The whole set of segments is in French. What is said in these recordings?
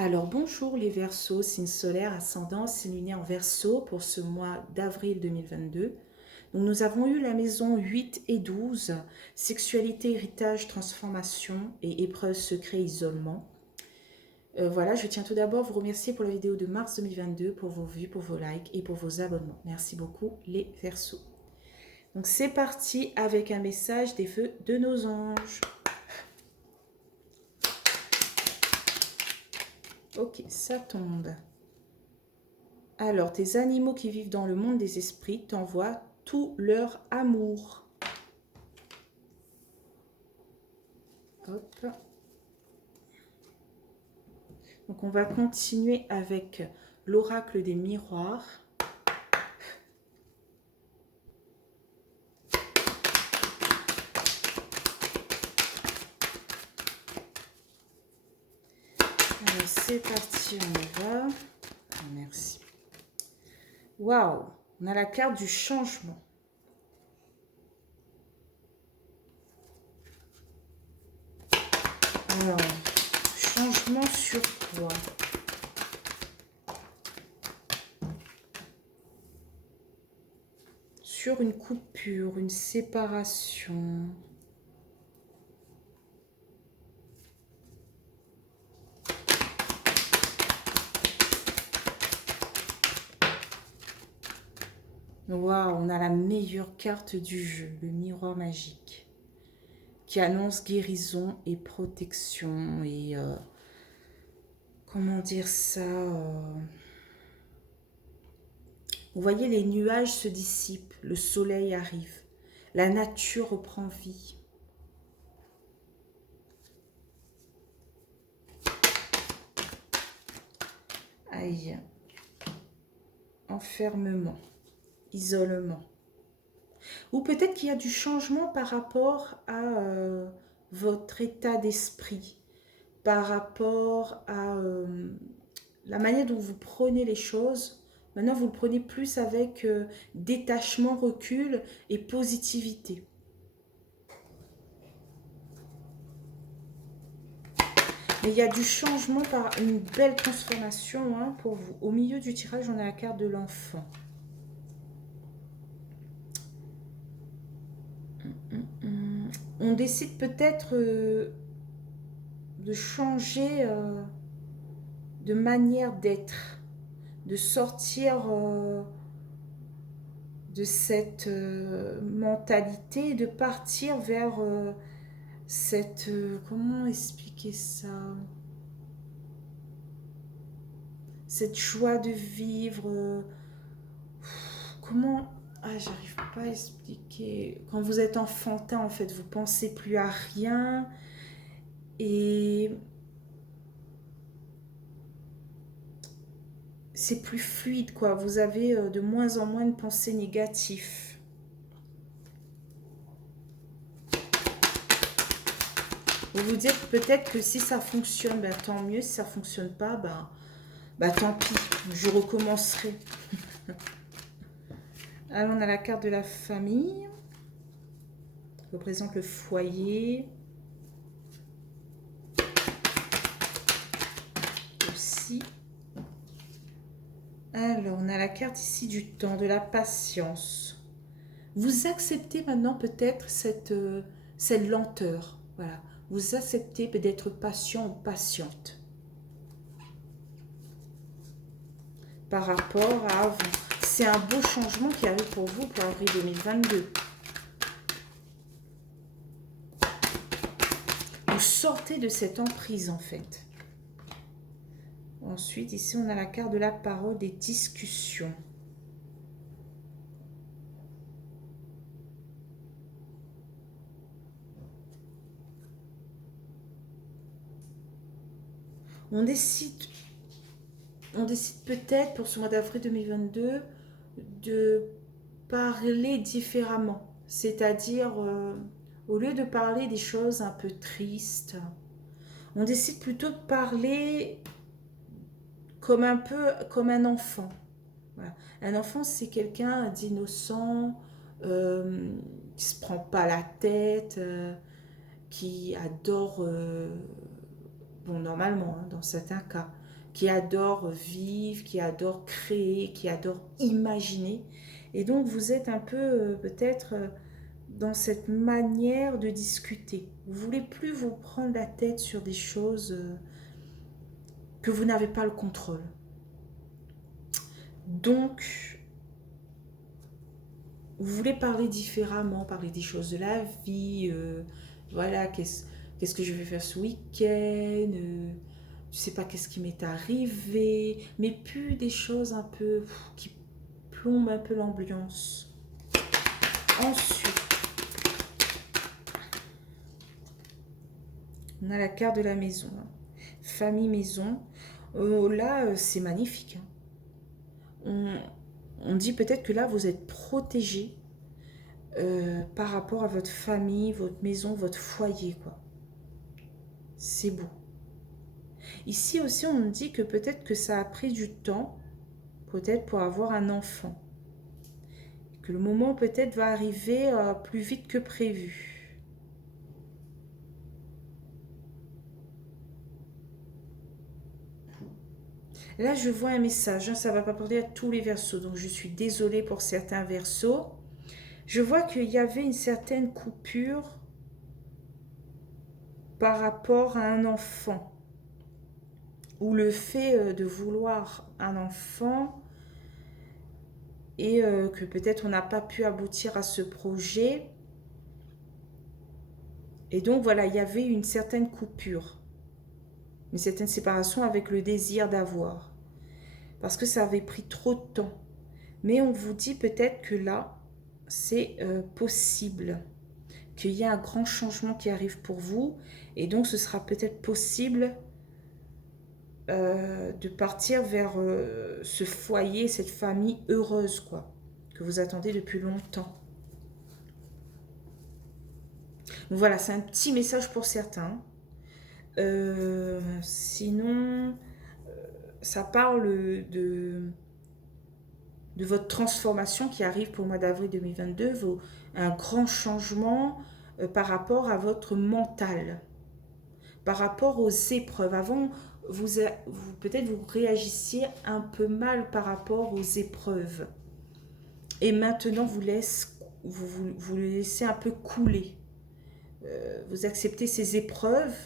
Alors bonjour les Verseaux, signe solaire, ascendant, signe lunaire en Verseau pour ce mois d'avril 2022. Donc nous avons eu la maison 8 et 12, sexualité, héritage, transformation et épreuves, secrets, isolement. Voilà, je tiens tout d'abord à vous remercier pour la vidéo de mars 2022, pour vos vues, pour vos likes et pour vos abonnements. Merci beaucoup les Verseaux. Donc c'est parti avec un message des vœux de nos anges. Ok, ça tombe. Alors, tes animaux qui vivent dans le monde des esprits t'envoient tout leur amour. Hop. Donc, on va continuer avec l'oracle des miroirs. Alors, c'est parti, on y va. Ah, merci. Waouh, on a la carte du changement. Alors, changement sur quoi? Sur une coupure, une séparation. Waouh, on a la meilleure carte du jeu, le miroir magique, qui annonce guérison et protection et comment dire ça, vous voyez, les nuages se dissipent, le soleil arrive, la nature reprend vie. Aïe, enfermement, isolement. Ou peut-être qu'il y a du changement par rapport à votre état d'esprit, par rapport à la manière dont vous prenez les choses. Maintenant, vous le prenez plus avec détachement, recul et positivité. Mais il y a du changement par une belle transformation hein, pour vous. Au milieu du tirage, on a la carte de l'enfant. On décide peut-être de changer de manière d'être, de sortir de cette mentalité, de partir vers cette... comment expliquer ça? Cette joie de vivre. Comment... Ah, j'arrive pas à expliquer. Quand vous êtes enfantin, en fait, vous pensez plus à rien. Et c'est plus fluide, quoi. Vous avez de moins en moins de pensées négatives. Vous vous dites peut-être que si ça fonctionne, ben, tant mieux. Si ça fonctionne pas, ben, tant pis. Je recommencerai. Alors, on a la carte de la famille. Qui représente le foyer. Aussi. Alors, on a la carte ici du temps, de la patience. Vous acceptez maintenant peut-être cette lenteur. Voilà. Vous acceptez d'être patient ou patiente. Par rapport à vous. C'est un beau changement qui arrive pour vous pour avril 2022. Vous sortez de cette emprise en fait. Ensuite, ici, on a la carte de la parole, des discussions. On décide peut-être pour ce mois d'avril 2022 de parler différemment. C'est-à-dire, au lieu de parler des choses un peu tristes, on décide plutôt de parler comme un peu comme un enfant. Voilà. Un enfant, c'est quelqu'un d'innocent, qui se prend pas la tête, qui adore, bon normalement, hein, dans certains cas, qui adore vivre, qui adore créer, qui adore imaginer. Et donc, vous êtes un peu peut-être dans cette manière de discuter. Vous ne voulez plus vous prendre la tête sur des choses que vous n'avez pas le contrôle. Donc, vous voulez parler différemment, parler des choses de la vie. Voilà, qu'est-ce que je vais faire ce week-end, je sais pas qu'est-ce qui m'est arrivé, mais plus des choses un peu qui plombent un peu l'ambiance. Ensuite, on a la carte de la maison, hein. Famille, maison. Là, c'est magnifique, hein. On dit peut-être que là, vous êtes protégé par rapport à votre famille, votre maison, votre foyer, quoi. C'est beau. Ici aussi, on me dit que peut-être que ça a pris du temps, peut-être pour avoir un enfant. Que le moment peut-être va arriver plus vite que prévu. Là, je vois un message, hein, ça ne va pas parler à tous les verseaux, donc je suis désolée pour certains verseaux. Je vois qu'il y avait une certaine coupure par rapport à un enfant. Ou le fait de vouloir un enfant et que peut-être on n'a pas pu aboutir à ce projet. Et donc voilà, il y avait une certaine coupure, une certaine séparation avec le désir d'avoir. Parce que ça avait pris trop de temps. Mais on vous dit peut-être que là, c'est possible, qu'il y a un grand changement qui arrive pour vous. Et donc ce sera peut-être possible de partir vers ce foyer, cette famille heureuse, quoi, que vous attendez depuis longtemps. Donc voilà, c'est un petit message pour certains. Sinon, ça parle de votre transformation qui arrive pour le mois d'avril 2022, un grand changement par rapport à votre mental, par rapport aux épreuves. Avant, peut-être vous réagissiez un peu mal par rapport aux épreuves. Et maintenant, vous le laissez un peu couler. Vous acceptez ces épreuves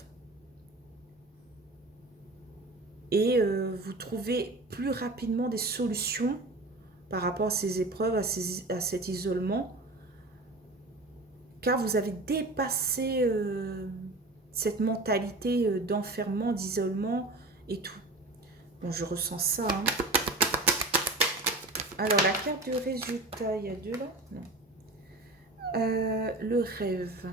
et vous trouvez plus rapidement des solutions par rapport à ces épreuves, à cet isolement, car vous avez dépassé cette mentalité d'enfermement, d'isolement et tout. Bon, je ressens ça, hein. Alors, la carte de résultat, il y a deux là? Non. Le rêve.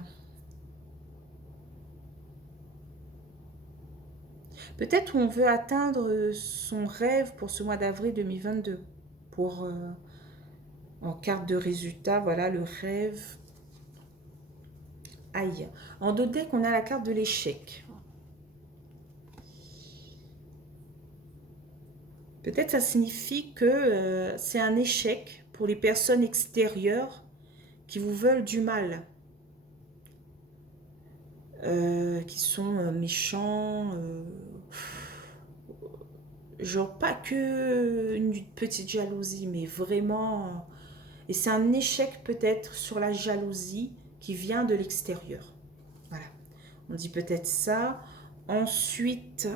Peut-être on veut atteindre son rêve pour ce mois d'avril 2022. En carte de résultat, voilà le rêve. Aïe. En deux decks, on a la carte de l'échec. Peut-être ça signifie que c'est un échec pour les personnes extérieures qui vous veulent du mal. Qui sont méchants. Genre pas que une petite jalousie, mais vraiment... Et c'est un échec peut-être sur la jalousie qui vient de l'extérieur. Voilà. On dit peut-être ça. Ensuite,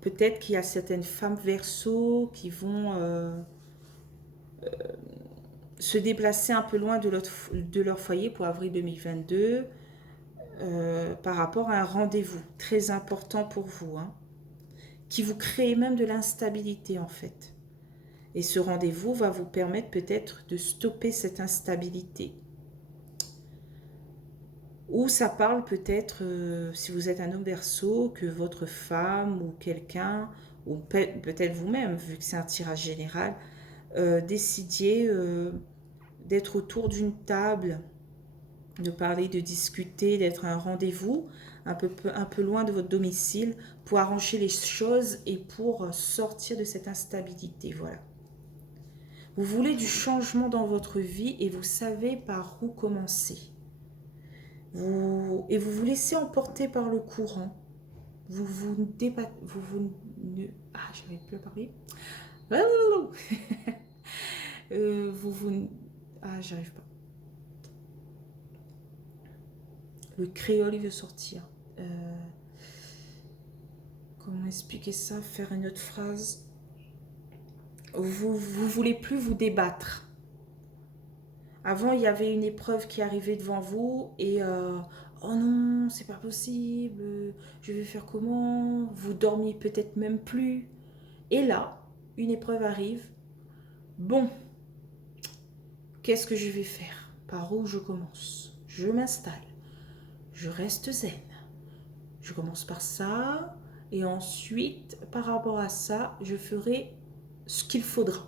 peut-être qu'il y a certaines femmes Verseau qui vont se déplacer un peu loin de leur foyer pour avril 2022 par rapport à un rendez-vous très important pour vous, hein, qui vous crée même de l'instabilité en fait. Et ce rendez-vous va vous permettre peut-être de stopper cette instabilité. Ou ça parle peut-être, si vous êtes un homme Verseau, que votre femme ou quelqu'un, ou peut-être vous-même, vu que c'est un tirage général, décidiez d'être autour d'une table, de parler, de discuter, d'être à un rendez-vous un peu loin de votre domicile pour arranger les choses et pour sortir de cette instabilité. Voilà. Vous voulez du changement dans votre vie et vous savez par où commencer. Et vous vous laissez emporter par le courant. vous vous débattez, ah, j'arrive plus à parler. Ah, j'arrive pas. Le créole, il veut sortir. Comment expliquer ça? Faire une autre phrase. Vous voulez plus vous débattre. Avant, il y avait une épreuve qui arrivait devant vous et oh non, c'est pas possible, je vais faire comment? Vous dormiez peut-être même plus. Et là, une épreuve arrive. Bon, qu'est-ce que je vais faire? Par où je commence? Je m'installe. Je reste zen. Je commence par ça et ensuite, par rapport à ça, je ferai ce qu'il faudra.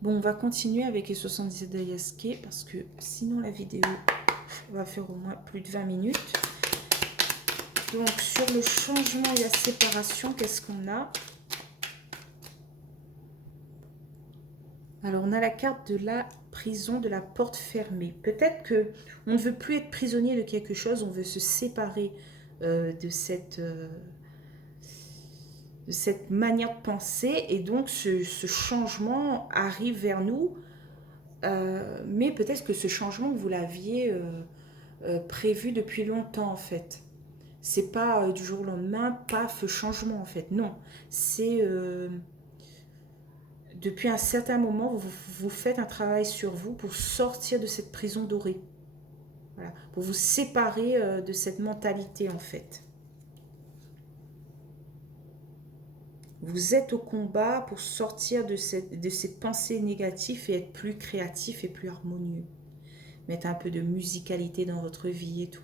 Bon, on va continuer avec les 77 d'Ayaske parce que sinon la vidéo va faire au moins plus de 20 minutes. Donc, sur le changement et la séparation, qu'est-ce qu'on a? Alors, on a la carte de la prison, de la porte fermée. Peut-être que on ne veut plus être prisonnier de quelque chose, on veut se séparer de cette manière de penser. Et donc, ce changement arrive vers nous. Mais peut-être que ce changement, vous l'aviez prévu depuis longtemps, en fait. C'est pas du jour au lendemain, paf, changement, en fait. Non, c'est depuis un certain moment, vous faites un travail sur vous pour sortir de cette prison dorée. Voilà, pour vous séparer de cette mentalité, en fait. Vous êtes au combat pour sortir de ces pensées négatives et être plus créatif et plus harmonieux. Mettre un peu de musicalité dans votre vie et tout.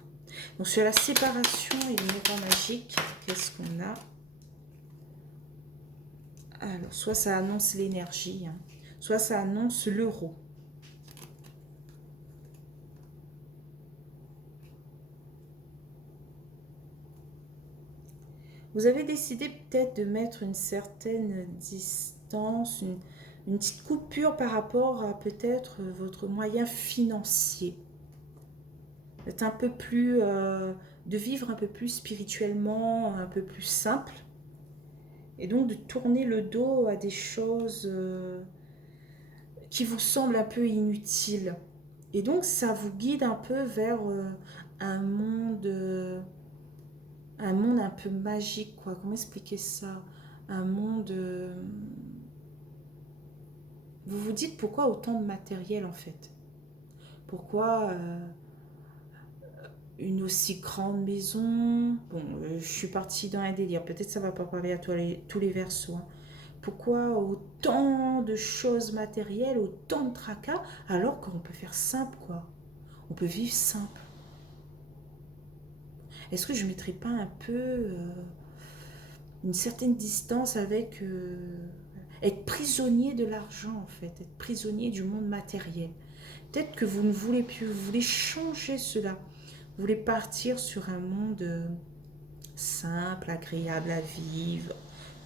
Donc sur la séparation et le miroir magique, qu'est-ce qu'on a? Alors, soit ça annonce l'énergie, hein, soit ça annonce l'euro. Vous avez décidé peut-être de mettre une certaine distance, une petite coupure par rapport à peut-être votre moyen financier. D'être un peu plus, de vivre un peu plus spirituellement, un peu plus simple. Et donc de tourner le dos à des choses qui vous semblent un peu inutiles. Et donc ça vous guide un peu vers un monde... un monde un peu magique, quoi. Comment expliquer ça? Un monde... Vous vous dites pourquoi autant de matériel, en fait? Pourquoi une aussi grande maison? Bon, je suis partie dans un délire. Peut-être ça va pas parler à tous les versos. Hein. Pourquoi autant de choses matérielles, autant de tracas, alors qu'on peut faire simple, quoi? On peut vivre simple. Est-ce que je ne mettrais pas un peu une certaine distance avec être prisonnier de l'argent, en fait, être prisonnier du monde matériel? Peut-être que vous ne voulez plus, vous voulez changer cela. Vous voulez partir sur un monde simple, agréable à vivre,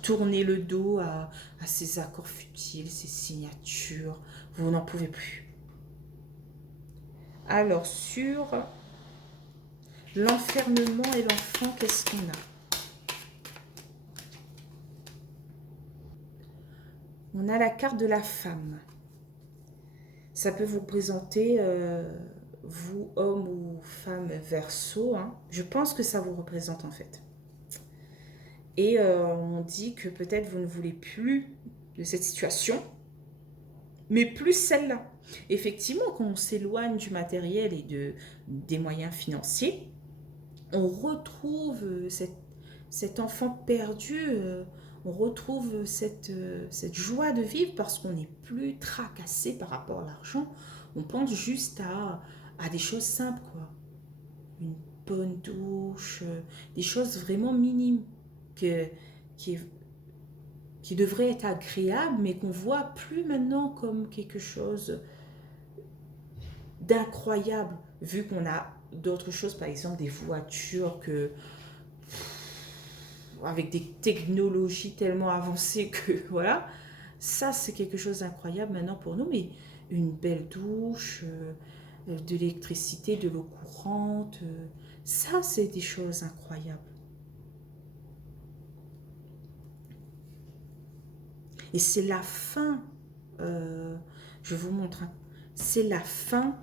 tourner le dos à ces accords futiles, ces signatures. Vous n'en pouvez plus. Alors, sur l'enfermement et l'enfant, qu'est-ce qu'on a? On a la carte de la femme. Ça peut vous présenter, vous, homme ou femme verso. Hein. Je pense que ça vous représente en fait. Et on dit que peut-être vous ne voulez plus de cette situation, mais plus celle-là. Effectivement, quand on s'éloigne du matériel et des moyens financiers, on retrouve cet enfant perdu, on retrouve cette joie de vivre parce qu'on n'est plus tracassé par rapport à l'argent. On pense juste à des choses simples, quoi. Une bonne douche, des choses vraiment minimes qui devraient être agréables, mais qu'on voit plus maintenant comme quelque chose d'incroyable, vu qu'on a d'autres choses, par exemple des voitures avec des technologies tellement avancées que voilà, ça c'est quelque chose d'incroyable maintenant pour nous, mais une belle douche, de l'électricité, de l'eau courante. Ça, c'est des choses incroyables. Et c'est la fin, je vous montre, hein, c'est la fin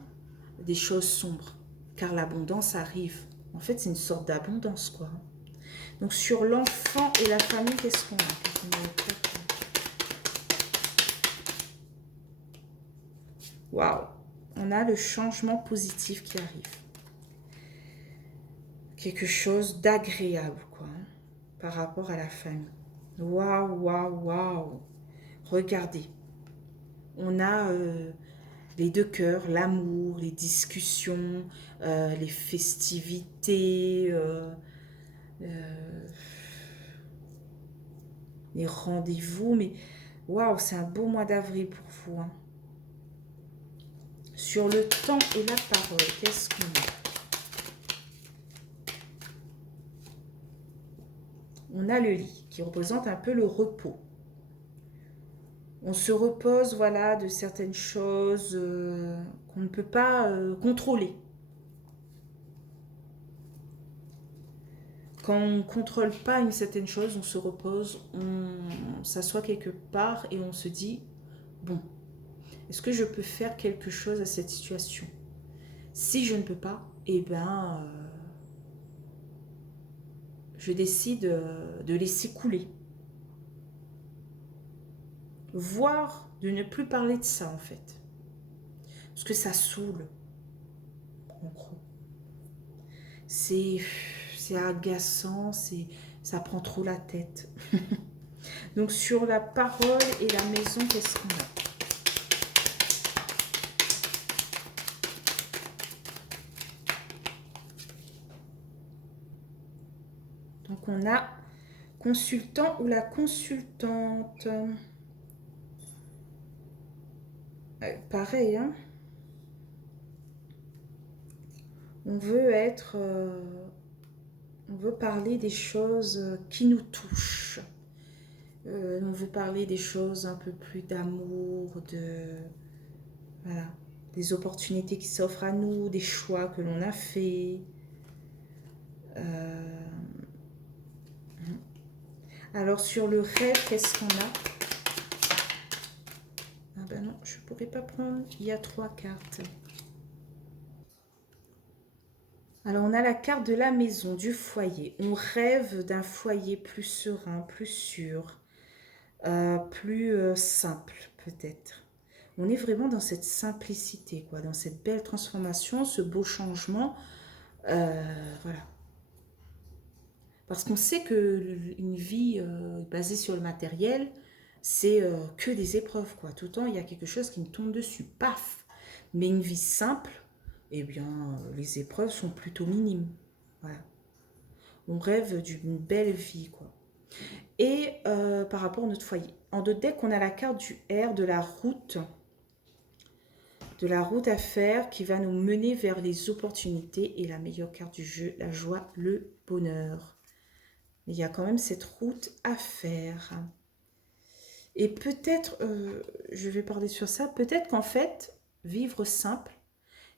des choses sombres, car l'abondance arrive. En fait, c'est une sorte d'abondance, quoi. Donc, sur l'enfant et la famille, qu'est-ce qu'on a? Waouh! On a le changement positif qui arrive. Quelque chose d'agréable, quoi, hein, par rapport à la famille. Waouh, waouh, waouh! Regardez. On a les deux cœurs, l'amour, les discussions, les festivités, les rendez-vous. Mais waouh, c'est un beau mois d'avril pour vous, hein. Sur le temps et la parole, qu'est-ce qu'on a? On a le lit qui représente un peu le repos. On se repose, voilà, de certaines choses qu'on ne peut pas contrôler. Quand on ne contrôle pas une certaine chose, on se repose, on s'assoit quelque part et on se dit, bon, est-ce que je peux faire quelque chose à cette situation? Si je ne peux pas, eh bien, je décide de laisser couler. Voire de ne plus parler de ça, en fait. Parce que ça saoule, en gros. C'est agaçant, ça prend trop la tête. Donc, sur la parole et la maison, qu'est-ce qu'on a? Donc, on a consultant ou la consultante. Pareil, hein. On veut être... on veut parler des choses qui nous touchent. On veut parler des choses un peu plus d'amour, de... Voilà. Des opportunités qui s'offrent à nous, des choix que l'on a faits. Alors, sur le rêve, qu'est-ce qu'on a? Ah ben non, je ne pourrais pas prendre. Il y a 3 cartes. Alors, on a la carte de la maison, du foyer. On rêve d'un foyer plus serein, plus sûr, plus simple, peut-être. On est vraiment dans cette simplicité, quoi, dans cette belle transformation, ce beau changement. Voilà. Parce qu'on sait qu'une vie basée sur le matériel, c'est que des épreuves, quoi. Tout le temps, il y a quelque chose qui nous tombe dessus, paf. Mais une vie simple, eh bien, les épreuves sont plutôt minimes. Voilà. On rêve d'une belle vie, quoi. Et par rapport à notre foyer. En deux decks, on a la carte du R, de la route à faire qui va nous mener vers les opportunités. Et la meilleure carte du jeu, la joie, le bonheur. Mais il y a quand même cette route à faire. Et peut-être, je vais parler sur ça, peut-être qu'en fait, vivre simple,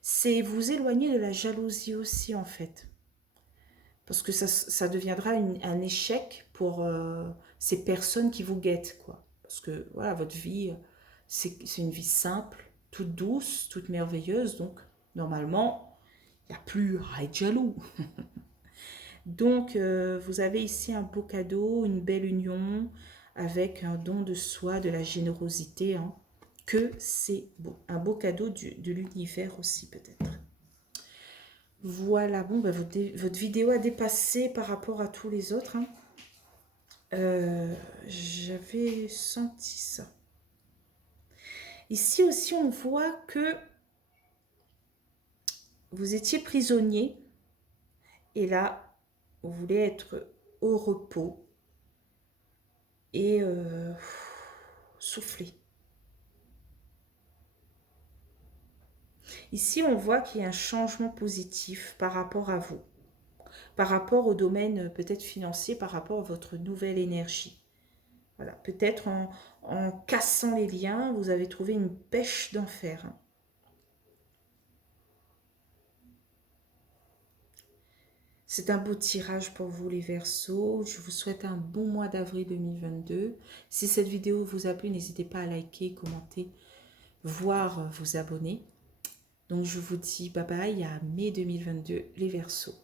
c'est vous éloigner de la jalousie aussi, en fait. Parce que ça deviendra un échec pour ces personnes qui vous guettent, quoi. Parce que, voilà, votre vie, c'est une vie simple, toute douce, toute merveilleuse. Donc, normalement, il n'y a plus à être jaloux. Donc, vous avez ici un beau cadeau, une belle union, avec un don de soi, de la générosité, hein, que c'est beau. Un beau cadeau de l'univers aussi, peut-être. Voilà, bon, ben, votre vidéo a dépassé par rapport à tous les autres, hein. J'avais senti ça. Ici aussi, on voit que vous étiez prisonnier. Et là, vous voulez être au repos. Et souffler. Ici, on voit qu'il y a un changement positif par rapport à vous. Par rapport au domaine peut-être financier, par rapport à votre nouvelle énergie. Voilà, peut-être en cassant les liens, vous avez trouvé une pêche d'enfer. C'est un beau tirage pour vous les Verseaux. Je vous souhaite un bon mois d'avril 2022. Si cette vidéo vous a plu, n'hésitez pas à liker, commenter, voire vous abonner. Donc je vous dis bye bye à mai 2022 les Verseaux.